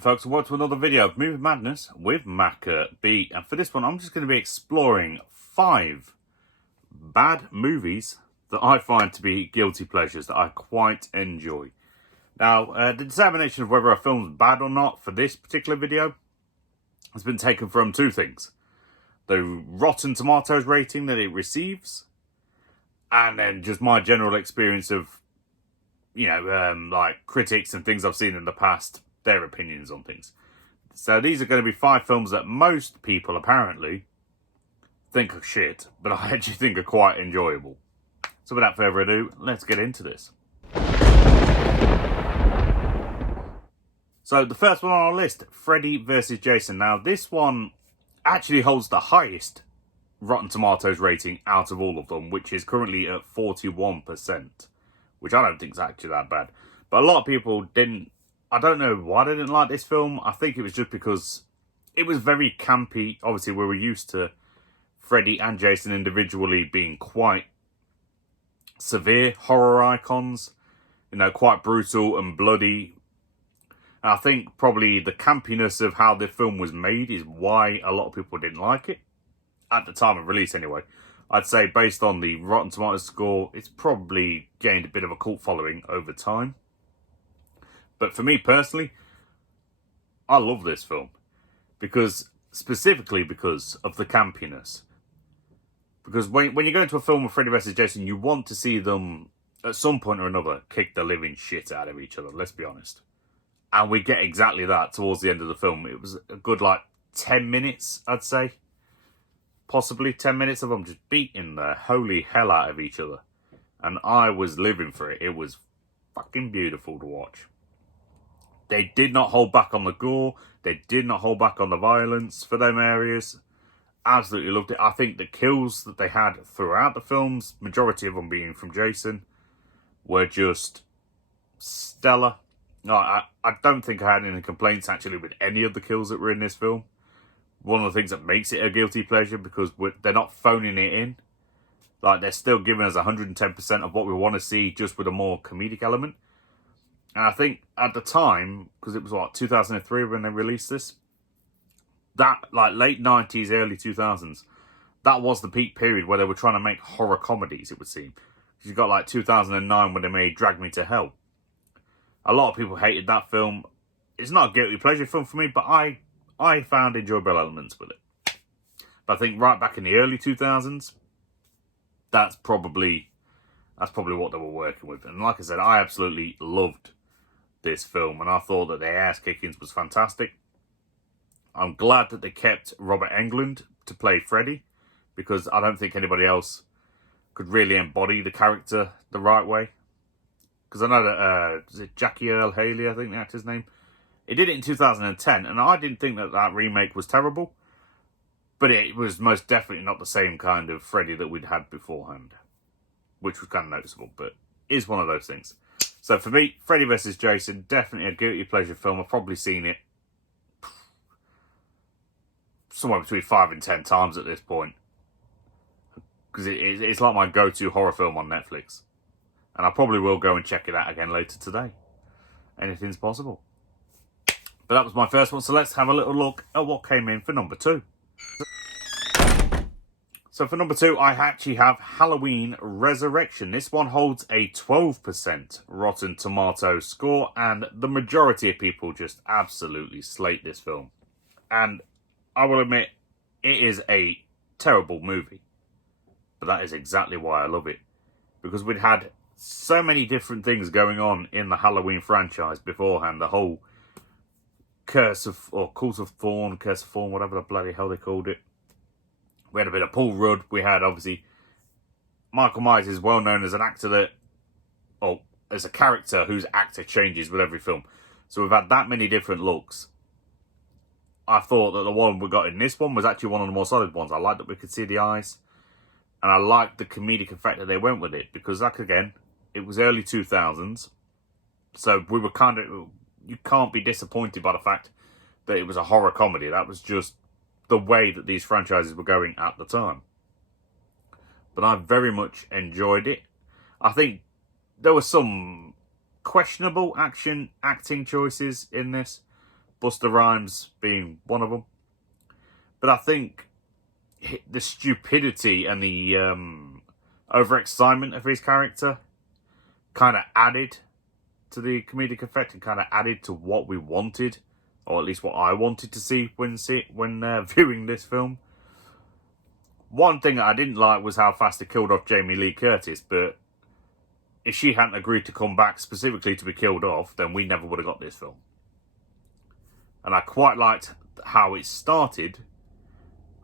afternoon, folks, and welcome to another video of Movie Madness with Macca B. And for this one, I'm just going to be exploring 5 bad movies that I find to be guilty pleasures that I quite enjoy. Now, the determination of whether a film's bad or not for this particular video has been taken from 2 things. The Rotten Tomatoes rating that it receives, and then just my general experience of, like critics and things I've seen in the past, their opinions on things. So these are going to be 5 films that most people apparently think are shit, but I actually think are quite enjoyable. So without further ado, let's get into this. So the first one on our list, Freddy vs. Jason. Now this one actually holds the highest Rotten Tomatoes rating out of all of them, which is currently at 41%, which I don't think is actually that bad. But a lot of people didn't. I don't know why they didn't like this film. I think it was just because it was very campy. Obviously, we were used to Freddy and Jason individually being quite severe horror icons, quite brutal and bloody. And I think probably the campiness of how the film was made is why a lot of people didn't like it. At the time of release, anyway. I'd say based on the Rotten Tomatoes score, it's probably gained a bit of a cult following over time. But for me personally, I love this film. Specifically because of the campiness. Because when you go into a film with Freddy vs. Jason, you want to see them, at some point or another, kick the living shit out of each other, let's be honest. And we get exactly that towards the end of the film. It was a good, 10 minutes, I'd say. Possibly 10 minutes of them just beating the holy hell out of each other. And I was living for it. It was fucking beautiful to watch. They did not hold back on the gore. They did not hold back on the violence for them areas. Absolutely loved it. I think the kills that they had throughout the films, majority of them being from Jason, were just stellar. No, I don't think I had any complaints actually with any of the kills that were in this film. One of the things that makes it a guilty pleasure, because they're not phoning it in. They're still giving us 110% of what we want to see, just with a more comedic element. And I think at the time, because it was 2003 when they released this, that late 90s, early 2000s, that was the peak period where they were trying to make horror comedies, it would seem. You got 2009 when they made Drag Me to Hell. A lot of people hated that film. It's not a guilty pleasure film for me, but I found enjoyable elements with it. But I think right back in the early 2000s, that's probably what they were working with. And like I said, I absolutely loved this film, and I thought that their ass kickings was fantastic. I'm glad that they kept Robert Englund to play Freddy, because I don't think anybody else could really embody the character the right way. Because I know that, is it Jackie Earle Haley, I think the actor's name? He did it in 2010, and I didn't think that remake was terrible. But it was most definitely not the same kind of Freddy that we'd had beforehand. Which was kind of noticeable, but is one of those things. So for me, Freddy vs. Jason, definitely a guilty pleasure film. I've probably seen it somewhere between 5 and 10 times at this point. Because it's like my go-to horror film on Netflix. And I probably will go and check it out again later today. Anything's possible. But that was my first one, so let's have a little look at what came in for number 2. So for number 2, I actually have Halloween Resurrection. This one holds a 12% Rotten Tomatoes score, and the majority of people just absolutely slate this film. And I will admit, it is a terrible movie. But that is exactly why I love it. Because we'd had so many different things going on in the Halloween franchise beforehand. The whole Cult of Thorn, whatever the bloody hell they called it. We had a bit of Paul Rudd. We had, obviously, Michael Myers is well known as an actor as a character whose actor changes with every film. So we've had that many different looks. I thought that the one we got in this one was actually one of the more solid ones. I liked that we could see the eyes. And I liked the comedic effect that they went with it. Because, again, it was early 2000s. So we were you can't be disappointed by the fact that it was a horror comedy. That was just the way that these franchises were going at the time. But I very much enjoyed it. I think there were some questionable acting choices in this. Busta Rhymes being one of them. But I think the stupidity and the overexcitement of his character kind of added to the comedic effect and kind of added to what we wanted, or at least what I wanted to see when viewing this film. One thing that I didn't like was how fast it killed off Jamie Lee Curtis, but if she hadn't agreed to come back specifically to be killed off, then we never would have got this film. And I quite liked how it started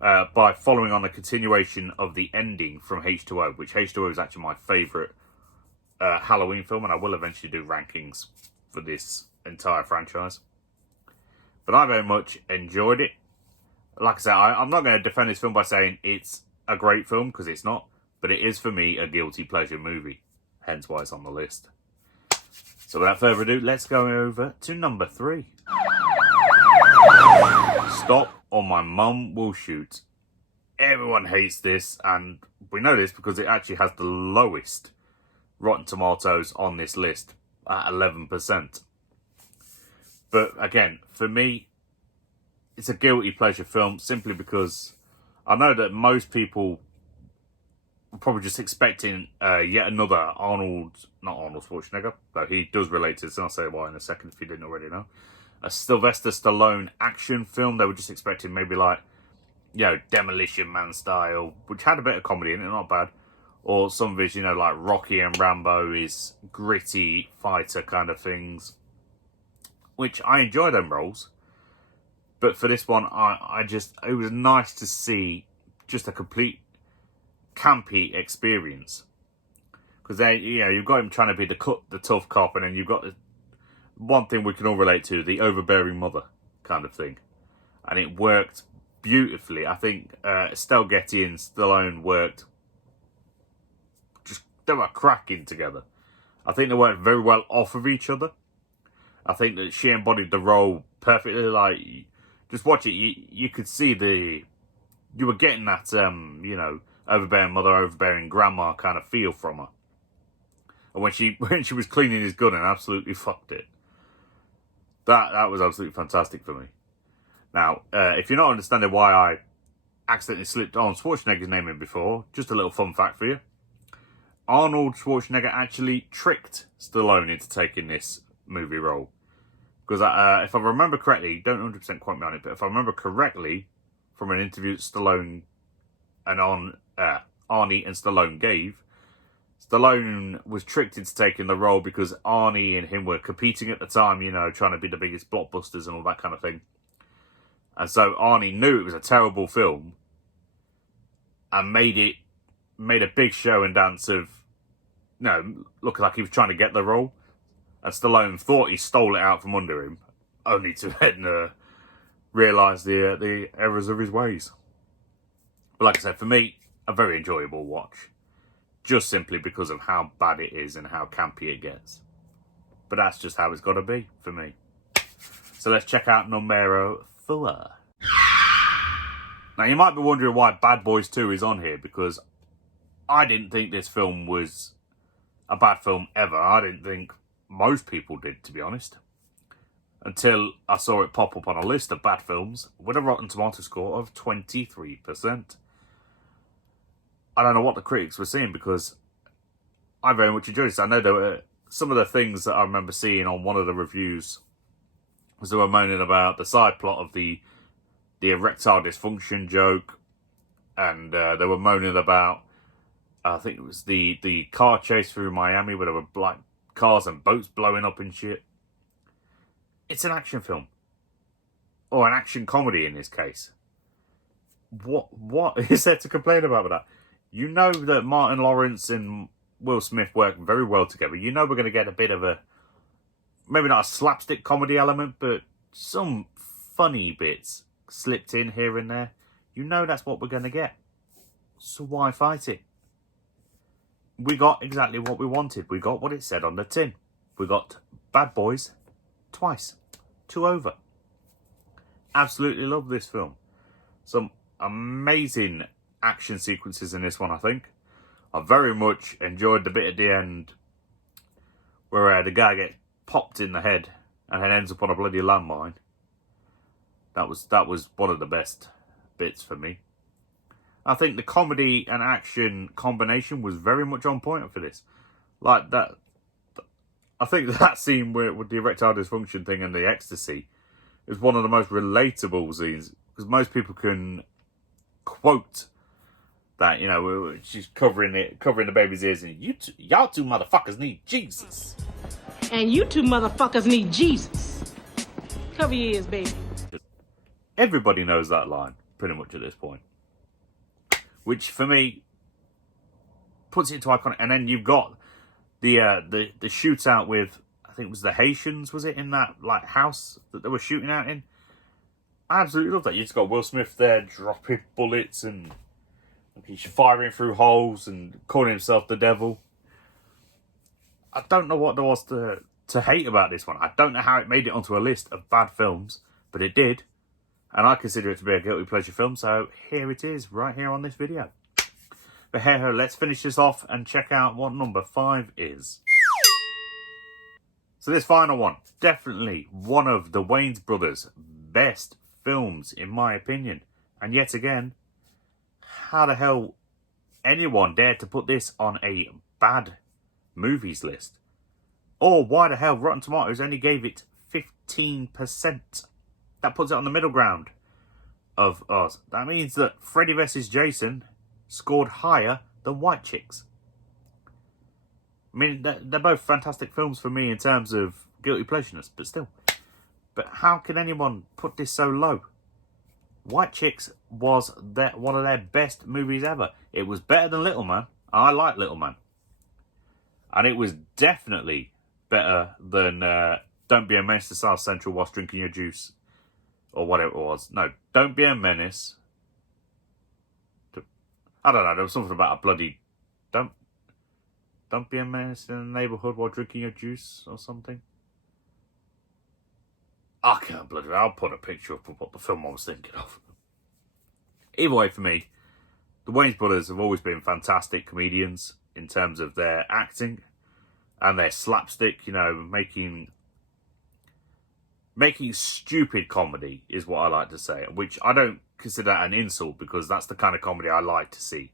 by following on the continuation of the ending from H2O, which H2O is actually my favourite Halloween film, and I will eventually do rankings for this entire franchise. But I very much enjoyed it. Like I said, I'm not going to defend this film by saying it's a great film, because it's not, but it is for me a guilty pleasure movie, hence why it's on the list. So without further ado, let's go over to number 3. Stop or My Mum Will Shoot. Everyone hates this, and we know this because it actually has the lowest Rotten Tomatoes on this list at 11%. But again, for me, it's a guilty pleasure film simply because I know that most people are probably just expecting yet another not Arnold Schwarzenegger, though he does relate to this, and I'll say why in a second if you didn't already know. A Sylvester Stallone action film. They were just expecting maybe like, Demolition Man style, which had a bit of comedy in it, not bad. Or some of his, like Rocky and Rambo, is gritty fighter kind of things, which I enjoy them roles. But for this one, it was nice to see just a complete campy experience. Because you've got him trying to be the tough cop, and then you've got one thing we can all relate to, the overbearing mother kind of thing. And it worked beautifully. I think Estelle Getty and Stallone worked. They were cracking together. I think they worked very well off of each other. I think that she embodied the role perfectly. Like, just watch it, you could see you were getting that, overbearing mother, overbearing grandma kind of feel from her. And when she was cleaning his gun and absolutely fucked it. That was absolutely fantastic for me. Now, if you're not understanding why I accidentally slipped Arnold Schwarzenegger's name in before, just a little fun fact for you. Arnold Schwarzenegger actually tricked Stallone into taking this movie role. Because if I remember correctly, don't 100% quote me on it, but if I remember correctly, from an interview that Stallone and Arnie and Stallone gave, Stallone was tricked into taking the role because Arnie and him were competing at the time, trying to be the biggest blockbusters and all that kind of thing. And so Arnie knew it was a terrible film and made a big show and dance of, looking like he was trying to get the role. And Stallone thought he stole it out from under him, only to then realise the errors of his ways. But like I said, for me, a very enjoyable watch. Just simply because of how bad it is and how campy it gets. But that's just how it's got to be for me. So let's check out numero 4. Now, you might be wondering why Bad Boys 2 is on here, because I didn't think this film was a bad film ever. I didn't think most people did, to be honest. Until I saw it pop up on a list of bad films with a Rotten Tomato score of 23%. I don't know what the critics were saying, because I very much enjoyed this. I know there were some of the things that I remember seeing on one of the reviews was they were moaning about the side plot of the erectile dysfunction joke, and they were moaning about, I think it was the car chase through Miami where there were black cars and boats blowing up and shit. It's an action film, or an action comedy in this case. What is there to complain about with that? You know that Martin Lawrence and Will Smith work very well together. You know we're going to get a bit of a, maybe not a slapstick comedy element, but some funny bits slipped in here and there. You know that's what we're going to get. So why fight it? We got exactly what we wanted. We got what it said on the tin. We got Bad Boys twice. 2 over. Absolutely love this film. Some amazing action sequences in this one, I think. I very much enjoyed the bit at the end where the guy gets popped in the head and then ends up on a bloody landmine. That was one of the best bits for me. I think the comedy and action combination was very much on point for this. Like that, I think that scene with the erectile dysfunction thing and the ecstasy is one of the most relatable scenes, because most people can quote that, you know, she's covering the baby's ears, and y'all two motherfuckers need Jesus. And you two motherfuckers need Jesus. Cover your ears, baby. Everybody knows that line, pretty much at this point. Which, for me, puts it into iconic. And then you've got the shootout with, I think it was the Haitians, was it, in that like house that they were shooting out in? I absolutely love that. You just got Will Smith there dropping bullets, and he's firing through holes and calling himself the devil. I don't know what there was to hate about this one. I don't know how it made it onto a list of bad films, but it did. And I consider it to be a guilty pleasure film, so here it is, right here on this video. But hey ho, let's finish this off and check out what number 5 is. So this final one, definitely one of the Wayans brothers' best films, in my opinion. And yet again, how the hell anyone dared to put this on a bad movies list? Or why the hell Rotten Tomatoes only gave it 15%? That puts it on the middle ground of us. That means that Freddy vs. Jason scored higher than White Chicks. I mean, they're both fantastic films for me in terms of guilty pleasureness, but still. But how can anyone put this so low? White Chicks was one of their best movies ever. It was better than Little Man. I like Little Man. And it was definitely better than Don't Be a Menace to South Central whilst drinking your juice. Or whatever it was. No, Don't Be a Menace. I don't know, there was something about a bloody... Don't be a menace in the neighbourhood while drinking your juice or something. I can't bloody... I'll put a picture up of what the film I was thinking of. Either way, for me, the Wayans brothers have always been fantastic comedians in terms of their acting and their slapstick, you know, making stupid comedy is what I like to say, which I don't consider an insult, because that's the kind of comedy I like to see.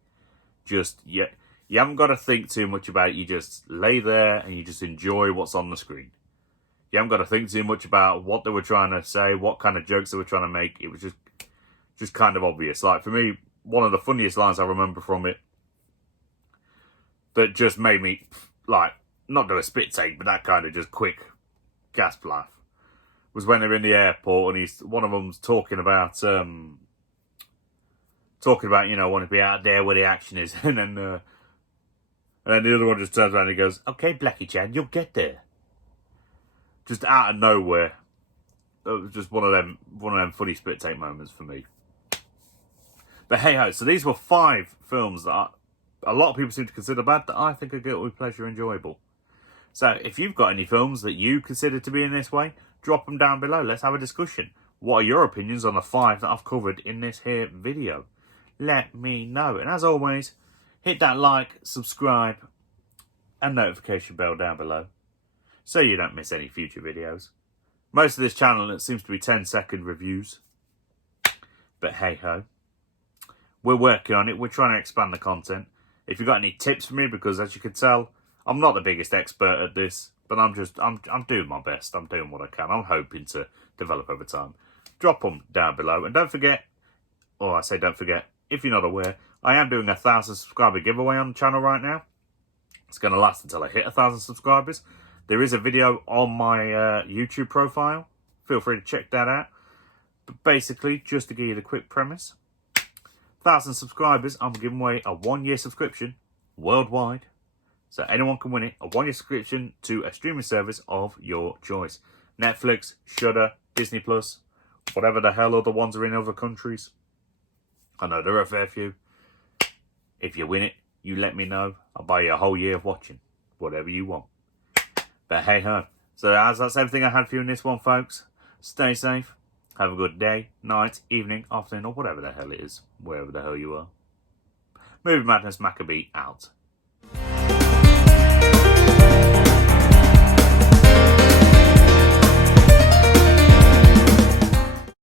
Just, you haven't got to think too much about it. You just lay there and you just enjoy what's on the screen. You haven't got to think too much about what they were trying to say, what kind of jokes they were trying to make. It was just kind of obvious. Like, for me, one of the funniest lines I remember from it that just made me, like, not do a spit take, but that kind of just quick gasp laugh, was when they're in the airport and one of them's talking about, you know, want to be out there where the action is, and then the other one just turns around and goes, "Okay, Blackie Chan, you'll get there." Just out of nowhere. It was just one of them funny spit take moments for me. But hey ho, so these were 5 films that a lot of people seem to consider bad that I think are guilty pleasure enjoyable. So if you've got any films that you consider to be in this way, drop them down below. Let's have a discussion. What are your opinions on the 5 that I've covered in this here video? Let me know. And as always, hit that like, subscribe, and notification bell down below, so you don't miss any future videos. Most of this channel, it seems to be 10-second reviews. But hey ho, we're working on it. We're trying to expand the content. If you've got any tips for me, because as you can tell, I'm not the biggest expert at this, but I'm doing my best. I'm doing what I can. I'm hoping to develop over time. Drop them down below. And don't forget, or I say don't forget, if you're not aware, I am doing a 1,000 subscriber giveaway on the channel right now. It's going to last until I hit 1,000 subscribers. There is a video on my YouTube profile. Feel free to check that out. But basically, just to give you the quick premise, 1,000 subscribers, I'm giving away a 1-year subscription worldwide. So anyone can win it, a 1-year subscription to a streaming service of your choice. Netflix, Shudder, Disney+, whatever the hell other ones are in other countries. I know there are a fair few. If you win it, you let me know. I'll buy you a whole year of watching. Whatever you want. But hey ho. So that's everything I had for you in this one, folks. Stay safe. Have a good day, night, evening, afternoon, or whatever the hell it is. Wherever the hell you are. Movie Madness Maccabee out.